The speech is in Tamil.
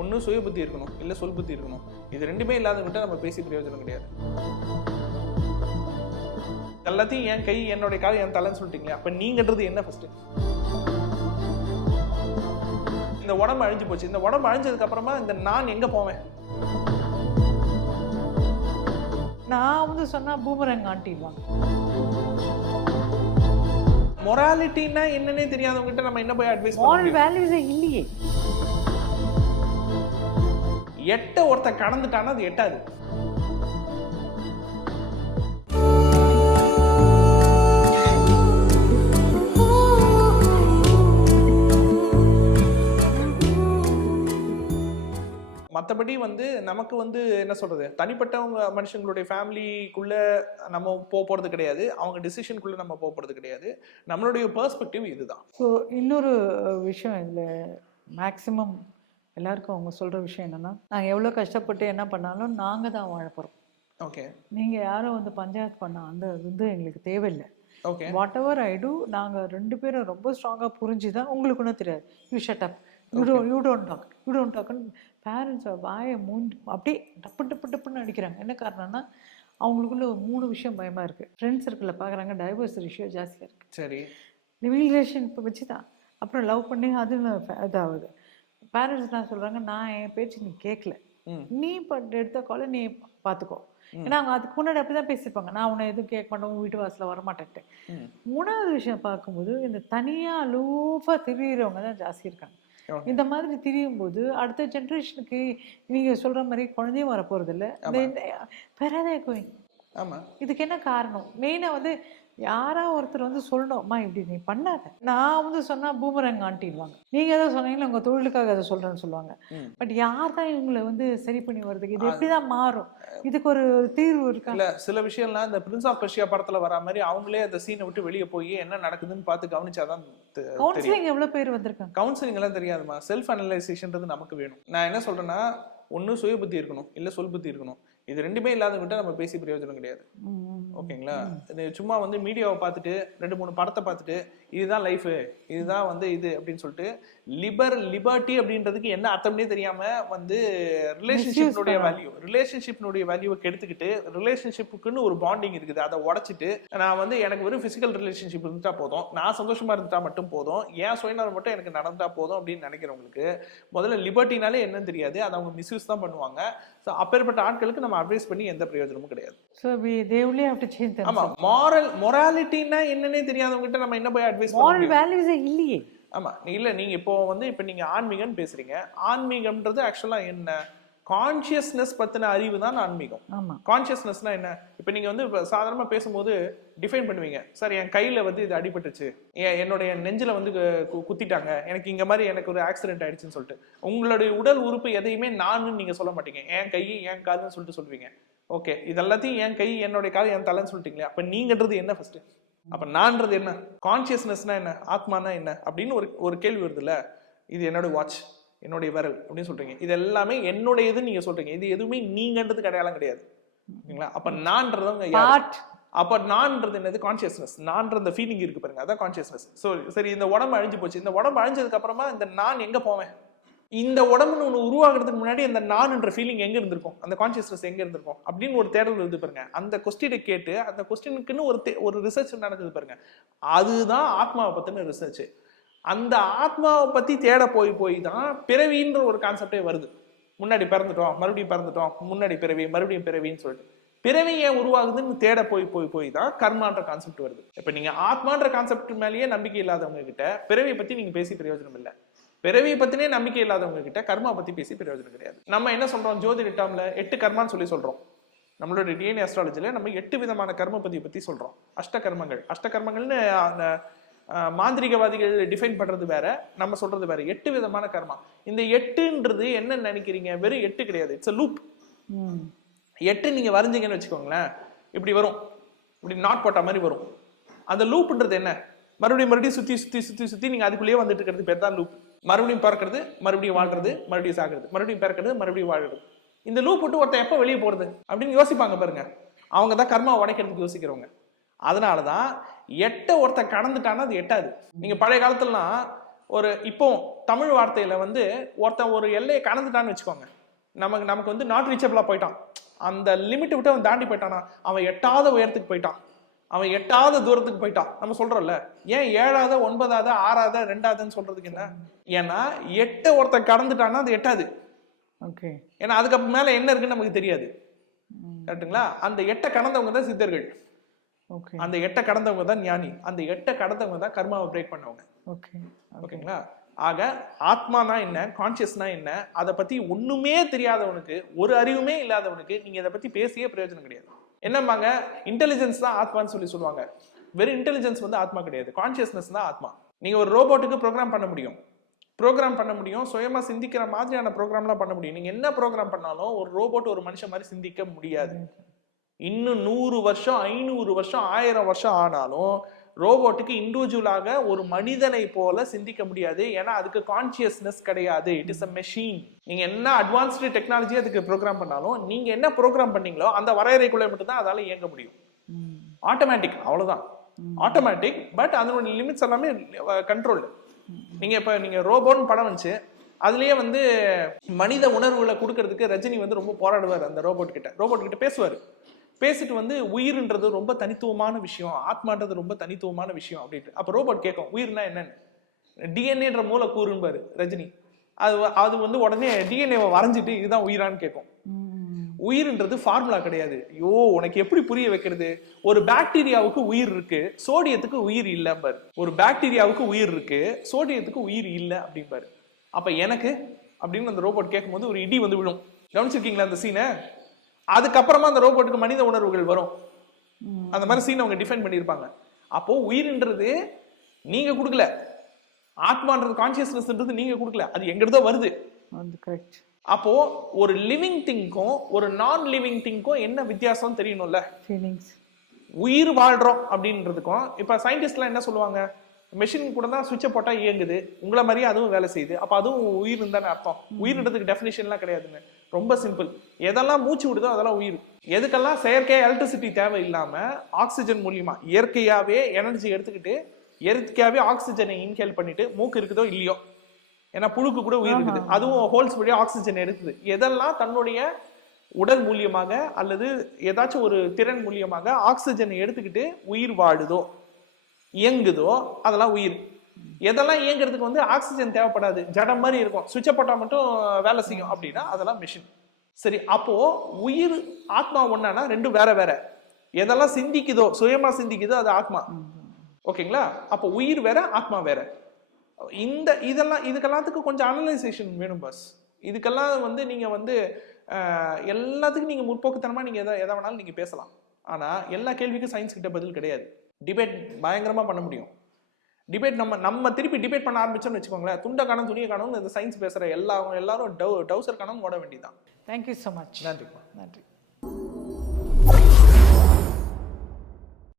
ஒன்று சுய புத்தி இருக்கணும், இல்லை சொல் புத்தி இருக்கணும். இது ரெண்டுமே இல்லாதவங்கிட்ட நம்ம பேசி பிரயோஜனம் கிடையாது. எல்லாத்தையும் என் கை, என்னுடைய கால், என் தலைன்னு சொல்லிட்டீங்களே, அப்ப நீங்கன்றது என்ன? ஃபர்ஸ்ட் இந்த உடம்பு அழிஞ்சு போச்சு. இந்த உடம்பு அழிஞ்சதுக்கு அப்புறமா இந்த நான் எங்க போவேன்? நான் வந்து சொன்னா பூமரங் ஆட்டிடுவாங்க. மொராலிட்டினா என்னன்னே தெரியாதவங்க கிட்ட நம்ம என்ன போய் அட்வைஸ் பண்ண மாரல் வேல்யூஸே இல்லையே. எட்ட ஒருத்த கடந்துட்டானா அது எட்டாது. மற்றபடி வந்து நமக்கு வந்து என்ன சொல்றது, தனிப்பட்டவங்க மனுஷங்களுடைய ஃபேமிலிக்குள்ள நம்ம போறது கிடையாது, அவங்க டிசிஷனுக்குள்ள நம்ம போறது கிடையாது. நம்மளுடைய பெர்ஸ்பெக்டிவ் இதுதான். ஸோ இன்னொரு விஷயம் இதில் மேக்ஸிமம் எல்லாருக்கும் அவங்க சொல்கிற விஷயம் என்னென்னா, நாங்கள் எவ்வளோ கஷ்டப்பட்டு என்ன பண்ணாலும் நாங்கள் தான் வாழ போகிறோம். ஓகே, நீங்கள் யாரும் வந்து பஞ்சாயத்து பண்ண அந்த வந்து எங்களுக்கு தேவையில்லை. Okay, whatever I do, நாங்கள் ரெண்டு பேரும் ரொம்ப ஸ்ட்ராங்காக புரிஞ்சு தான், உங்களுக்கு ஒன்றும் தெரியாது, you shut up, you don't டாக்னு பேரண்ட்ஸை வாயை மூண்டு அப்படியே டப்பு டப்பு டப்புன்னு அடிக்கிறாங்க. என்ன காரணம்னா அவங்களுக்குள்ள ஒரு 3 விஷயம் பயமாக இருக்குது. ஃப்ரெண்ட்ஸ் சர்க்கிளில் பார்க்குறாங்க, டைவர்ஸ் ரேஷியோ ஜாஸ்தியாக இருக்குது. சரி, லிவிங் ரிலேஷன் இப்போ வச்சு தான் அப்புறம் லவ் பண்ணி அது இதாகுது. பேரண்ட்ஸ் என்ன சொல்கிறாங்க, நான் என் பேச்சு நீ கேட்கல, நீ எடுத்த காலை நீ பார்த்துக்கோ. ஏன்னா அவங்க அதுக்கு முன்னாடி அப்படி தான் பேசியிருப்பாங்க, நான் உன்னை எதுவும் கேட்க மாட்டேன், உன் வீட்டு வாசலில் வரமாட்டேன்ட்டு. 3வது விஷயம் பார்க்கும்போது இந்த தனியாக அலூஃபாக திரியிறவங்க தான் ஜாஸ்தி இருக்காங்க. இந்த மாதிரி திரியும் போது அடுத்த ஜென்ரேஷனுக்கு நீங்கள் சொல்கிற மாதிரி குழந்தையும் வரப்போகிறது இல்லை. பெறாதே கோயிங். ஆமாம், இதுக்கு என்ன காரணம்? மெயினாக வந்து யாராவது ஒருத்தர் வந்து சொல்லணும்மா இப்படி நீ பண்ணாத. நான் வந்து சொன்னால் பூமரங் ஆட்டிடுவாங்க. நீங்கள் எதாவது சொன்னீங்கன்னா உங்கள் தொழிலுக்காக அதை சொல்கிறேன்னு சொல்லுவாங்க. பட் யார் தான் இவங்களை வந்து சரி பண்ணி வருதுக்கு? இது எப்படி தான் மாறும்? இதுக்கு ஒரு தீர்வு இருக்கா? இல்லை, சில விஷயம்லாம் இந்த பிரின்ஸ் ஆஃப் பெர்ஷியா படத்தில் வர மாதிரி அவங்களே அந்த சீனை விட்டு வெளியே போய் என்ன நடக்குதுன்னு பார்த்து கவனிச்சாதான். கவுன்சிலிங் எவ்வளோ பேர் வந்திருக்காங்க? கவுன்சிலிங் எல்லாம் தெரியாதுமா, செல்ஃப் அனலைசேஷன்றது நமக்கு வேணும். நான் என்ன சொல்றேன்னா, ஒன்று சுய புத்தி இருக்கணும், இல்லை சொல் புத்தி இருக்கணும். இது ரெண்டுமே இல்லாதவங்கிட்ட நம்ம பேசி பிரயோஜனம் கிடையாது. ஓகேங்களா? சும்மா வந்து மீடியாவை பார்த்துட்டு 2-3 படத்தை பார்த்துட்டு இதுதான் லைஃபு, இதுதான் வந்து இது அப்படின்னு சொல்லிட்டு லிபர்ட்டி அப்படின்றதுக்கு என்ன அர்த்தம்னே தெரியாம வந்து ரிலேஷன்ஷிப்னுடைய வேல்யூவை கெடுத்துக்கிட்டு, ரிலேஷன்ஷிப்புக்குன்னு ஒரு பாண்டிங் இருக்குது அதை உடைச்சிட்டு, நான் வந்து எனக்கு வெறும் பிசிக்கல் ரிலேஷன்ஷிப் இருந்துட்டா போதும், நான் சந்தோஷமா இருந்துட்டா மட்டும் போதும், ஏன் சுயநலம் மட்டும் எனக்கு நடந்தா போதும் அப்படின்னு நினைக்கிறவங்களுக்கு முதல்ல லிபர்ட்டினாலே என்னன்னு தெரியாது. அதை அவங்க மிஸ்யூஸ் தான் பண்ணுவாங்க. ஸோ அப்பேற்பட்ட ஆட்களுக்கு நம்ம அட்வைஸ் பண்ணி எந்த பிரயோஜனமும் கிடையாது. ஆமா, மொராலிட்டினா என்னன்னே தெரியாதவங்கிட்ட நம்ம என்ன போய் அட்வைஸ் இல்லையே. ஆமா, இல்ல நீங்க இப்ப நீங்க ஆன்மீகம்னு பேசுறீங்க. ஆன்மீகம்ன்றது ஆக்சுவலா என்ன? கான்சியஸ்னஸ் பத்தின அறிவு தான் ஆன்மீகம். கான்சியஸ்னஸ்னா என்ன? இப்ப நீங்க வந்து சாதாரணமா பேசும்போது டிஃபைன் பண்ணுவீங்க, சார் என் கையில வந்து இது அடிபட்டுச்சு, என்னுடைய நெஞ்சில வந்து குத்திட்டாங்க, எனக்கு இங்க மாதிரி எனக்கு ஒரு ஆக்சிடென்ட் ஆயிடுச்சுன்னு சொல்லிட்டு உங்களுடைய உடல் உறுப்பு எதையுமே நான் நீங்க சொல்ல மாட்டீங்க, என் கை என் கால்னு சொல்லிட்டு சொல்லுவீங்க. ஓகே, இதெல்லாத்தையும் என் கை, என்னுடைய கால், என் தலைன்னு சொல்லிட்டீங்களே, அப்ப நீங்கன்றது என்ன? ஃபர்ஸ்ட் அப்ப நான்றது என்ன? கான்சியஸ்னஸ்னா என்ன? ஆத்மானா என்ன அப்படின்னு ஒரு கேள்வி வருதுல்ல. இது என்னோட வாட்ச், என்னுடைய விரல் அப்படின்னு சொல்றீங்க, இது எல்லாமே என்னுடையதுன்னு நீங்க சொல்றீங்க. இது எதுவுமே நீங்கன்றது அடையாளம் கிடையாது. ஓகேங்களா? அப்ப நான்றவங்க அப்ப நான்றது என்னது? கான்சியஸ்னஸ். நான்ற ஃபீலிங் இருக்கு பாருங்க, அதான் கான்சியஸ்னஸ். சரி, இந்த உடம்பு அழிஞ்சு போச்சு. இந்த உடம்பு அழிஞ்சதுக்கு அப்புறமா இந்த நான் எங்க போவேன்? இந்த உடம்புன்னு ஒன்று உருவாகிறதுக்கு முன்னாடி அந்த நான்ன்ற ஃபீலிங் எங்க இருந்திருக்கும், அந்த கான்சியஸ்னஸ் எங்க இருந்திருக்கும் அப்படின்னு ஒரு தேடல் இருந்து பாருங்க. அந்த கொஸ்டினை கேட்டு அந்த கொஸ்டினுக்குன்னு ஒரு ரிசர்ச் நடக்குது பாருங்க, அதுதான் ஆத்மாவை பத்தின ரிசர்ச். அந்த ஆத்மாவை பத்தி தேட போய் தான் பிறவின்ற ஒரு கான்செப்டே வருது. முன்னாடி பிறந்துட்டோம், மறுபடியும் பிறந்துட்டோம், முன்னாடி பிறவி, மறுபடியும் பிறவின்னு சொல்லிட்டு பிறவி ஏன் உருவாகுதுன்னு தேட போய் தான் கர்மான்ற கான்செப்ட் வருது. இப்ப நீங்க ஆத்மான்ற கான்செப்ட் மேலேயே நம்பிக்கை இல்லாதவங்க கிட்ட பிறவியை பத்தி நீங்க பேசி பிரயோஜனம் இல்லை. பிறவியை பத்தினே நம்பிக்கை இல்லாதவங்க கிட்ட கர்மா பத்தி பேசி பிரயோஜனம் கிடையாது. நம்ம என்ன சொல்றோம், ஜோதிட டேர்ம்ல 8 கர்மான்னு சொல்லி சொல்றோம். நம்மளோட டிஎன்ஏ அஸ்ட்ராலஜில நம்ம 8 விதமான கர்ம பத்தி சொல்றோம். அஷ்டகர்மங்கள்னு மாந்திரிகவாதிகள் டிஃபைன் பண்றது வேற, நம்ம சொல்றது வேற. 8 விதமான கர்மா. இந்த 8ன்றது என்ன நினைக்கிறீங்க? வெறும் 8 கிடையாது, இட்ஸ் a லூப். 8 நீங்க வரைஞ்சீங்கன்னு வச்சுக்கோங்களேன், இப்படி வரும், இப்படி நாட் போட்ட மாதிரி வரும். அந்த லூப்ன்றது என்ன? மறுபடியும் சுத்தி நீங்க அதுக்குள்ளேயே வந்துட்டு இருக்கிறது பேர் தான் லூப். மறுபடியும் பிறக்கிறது, மறுபடியும் வாழ்றது, மறுபடியும் சாகிறது, மறுபடியும் பிறக்கிறது, மறுபடியும் வாழ்றது. இந்த லூப் விட்டு ஒருத்தன் எப்ப வெளியே போறது அப்படின்னு யோசிப்பாங்க பாருங்க. அவங்க தான் கர்மா உடைக்கிறதுக்கு யோசிக்கிறவங்க. அதனாலதான் 8 ஒருத்தன் கடந்துட்டானா அது எட்டாது. நீங்க பழைய காலத்துலலாம் ஒரு இப்போ தமிழ் வார்த்தையில வந்து ஒருத்தன் ஒரு எல்லையை கடந்துட்டான்னு வச்சுக்கோங்க, நமக்கு வந்து நாட் ரீச்சபிளா போயிட்டான், அந்த லிமிட் விட்டு அவன் தாண்டி போயிட்டானா, அவன் எட்டாத உயரத்துக்கு போயிட்டான், அவன் எட்டாத தூரத்துக்கு போயிட்டான் நம்ம சொல்றோம்ல. ஏன் 7வது 9வது 6வது 2வதுன்னு சொல்றதுக்கு என்ன? ஏன்னா 8 ஒருத்தன் கடந்துட்டான்னா அது 8வது. ஓகே. ஏன்னா அதுக்கு மேல என்ன இருக்குன்னு நமக்கு தெரியாது. கரெக்டுங்களா? அந்த 8 கடந்தவங்க தான் சித்தர்கள். ஓகே. அந்த 8 கடந்தவங்க தான் ஞானி. அந்த 8 கடந்தவங்க தான் கர்மாவை பிரேக் பண்ணவங்க. ஓகே. ஓகேங்களா? ஆக ஆத்மானா என்ன, கான்சியஸ்னா என்ன, அதை பத்தி ஒண்ணுமே தெரியாதவனுக்கு, ஒரு அறிவுமே இல்லாதவனுக்கு நீங்க இதை பத்தி பேசியே பிரயோஜனம் கிடையாது. என்னம்பாங்க, இன்டெலிஜென்ஸ் தான் ஆத்மான்னு சொல்லுவாங்க. வெறும் இன்டெலிஜென்ஸ் வந்து ஆத்மா கிடையாது, கான்சியஸ்னஸ் தான் ஆத்மா. நீங்க ஒரு ரோபோட்டுக்கு ப்ரோக்ராம் பண்ண முடியும், சுயமா சிந்திக்கிற மாதிரியான ப்ரோக்ராம்லாம் பண்ண முடியும். நீங்க என்ன ப்ரோக்ராம் பண்ணாலும் ஒரு ரோபோட் ஒரு மனுஷன் மாதிரி சிந்திக்க முடியாது. இன்னும் 100 வருஷம் 500 வருஷம் 1000 வருஷம் ஆனாலும் ரோபோட்டுக்கு இண்டிவிஜுவலாக ஒரு மனிதனை போல சிந்திக்க முடியாது. ஏன்னா அதுக்கு கான்சியஸ்னஸ் கிடையாது. It is a machine. நீங்க என்ன அட்வான்ஸ்டு டெக்னாலஜி அதுக்கு ப்ரோக்ராம் பண்ணாலும் நீங்க என்ன ப்ரோக்ராம் பண்ணீங்களோ அந்த வரையறைக்குள்ள மட்டும் தான் அதால இயங்க முடியும். ஆட்டோமேட்டிக், அவ்வளவுதான். ஆட்டோமேட்டிக், பட் அதனுடைய லிமிட்ஸ் எல்லாமே கண்ட்ரோல்டு. நீங்க ரோபோன்னு படம் வந்துச்சு, அதுலயே வந்து மனித உணர்வுகளை கொடுக்கறதுக்கு ரஜினி வந்து ரொம்ப போராடுவார். அந்த ரோபோட் கிட்ட பேசுவார். பேசிட்டு வந்து உயிர்ன்றது ரொம்ப தனித்துவமான விஷயம், ஆத்மான்றது ரொம்ப தனித்துவமான விஷயம் அப்படின்ட்டு. அப்ப ரோபோட் கேட்கும் உயிர்னா என்னன்னு. டிஎன்ஏன்ற மூலக்கூறுன்பாரு ரஜினி. அது வந்து உடனே டிஎன்ஏவை வரைஞ்சிட்டு இதுதான் உயிரான்னு கேட்கும். உயிர்ன்றது ஃபார்முலா கிடையாது. ஐயோ உனக்கு எப்படி புரிய வைக்கிறது? ஒரு பாக்டீரியாவுக்கு உயிர் இருக்கு, சோடியத்துக்கு உயிர் இல்லைம்பாரு. ஒரு பாக்டீரியாவுக்கு உயிர் இருக்கு, சோடியத்துக்கு உயிர் இல்லை அப்படிம்பாரு. அப்ப எனக்கு அப்படின்னு அந்த ரோபோட் கேட்கும் போது ஒரு இடி வந்து விழும். கவனிச்சிருக்கீங்களா அந்த சீனை? அதுக்கப்புறமா அந்த ரோபோட்டுக்கு மனித உணர்வுகள் வரும். அந்த மாதிரி சீன் அவங்க டிஃபைன் பண்ணியிருப்பாங்க. அப்போ உயிர்ன்றது நீங்க கொடுக்கல, ஆத்மான்றது கான்சியஸ்னஸ்ன்றது நீங்க கொடுக்கல, அது எங்கிட்டதோ வருது. அப்போ ஒரு லிவிங் திங்க்கும் ஒரு நான் லிவிங் திங்க்கும் என்ன வித்தியாசம் தெரியணும்ல. உயிர் வாழ்றோம் அப்படின்றதுக்கும் இப்ப சயின்டிஸ்ட்லாம் என்ன சொல்லுவாங்க, மெஷின் கூட தான் சுவிட்சை போட்டா இயங்குது, உங்களை மாதிரியே அதுவும் வேலை செய்யுது, அப்ப அதுவும் உயிர் தானே அர்த்தம். உயிர்ன்றதுக்கு டெஃபினிஷன்லாம் கிடையாதுங்க, ரொம்ப சிம்பிள். எதெல்லாம் மூச்சு விடுதோ அதெல்லாம் உயிர். எதுக்கெல்லாம் செயற்கையா எலக்ட்ரிசிட்டி தேவை இல்லாம ஆக்சிஜன் மூலியமா இயற்கையாவே எனர்ஜி எடுத்துக்கிட்டு இயற்கையாவே ஆக்சிஜனை இன்ஹேல் பண்ணிட்டு மூக்கு இருக்குதோ இல்லையோ, ஏன்னா புழுக்கு கூட உயிர் இருக்குது, அதுவும் ஹோல்ஸ் வழியா ஆக்சிஜன் எடுக்குது. எதெல்லாம் தன்னுடைய உடல் மூலியமாக அல்லது ஏதாச்சும் ஒரு திறன் மூலியமாக ஆக்சிஜனை எடுத்துக்கிட்டு உயிர் வாழுதோ இயங்குதோ அதெல்லாம் உயிர். எதெல்லாம் இயங்குறதுக்கு வந்து ஆக்சிஜன் தேவைப்படாது, ஜடம் மாதிரி இருக்கும், சுவிட்சை போட்டா மட்டும் வேலை செய்யும் அப்படின்னா அதெல்லாம் மிஷின். சரி, அப்போ உயிர் ஆத்மா ஒன்னானா ரெண்டும் வேற வேற. எதெல்லாம் சிந்திக்குதோ சுயமா சிந்திக்குதோ அது ஆத்மா. ஓகேங்களா? அப்போ உயிர் வேற ஆத்மா வேற. இதுக்கெல்லாத்துக்கு கொஞ்சம் அனலைசேஷன் வேணும் பாஸ். இதுக்கெல்லாம் வந்து நீங்க வந்து எல்லாத்துக்கும் நீங்க முற்போக்குத்தனமா நீங்க எதை வேணாலும் நீங்க பேசலாம். ஆனா எல்லா கேள்விக்கும் சயின்ஸ் கிட்ட பதில் கிடையாது. டிபேட் பயங்கரமா பண்ண முடியும். டிபேட் நம்ம திருப்பி டிபேட் பண்ண ஆரம்பிச்சோம்னு வச்சுக்கோங்களேன், துண்டை காணும் துணியை காணும் இந்த சயின்ஸ் பேசுற எல்லாரும் டவுசர் காணும் ஓட வேண்டியதான். Thank you so much. நன்றிப்பா. நன்றி.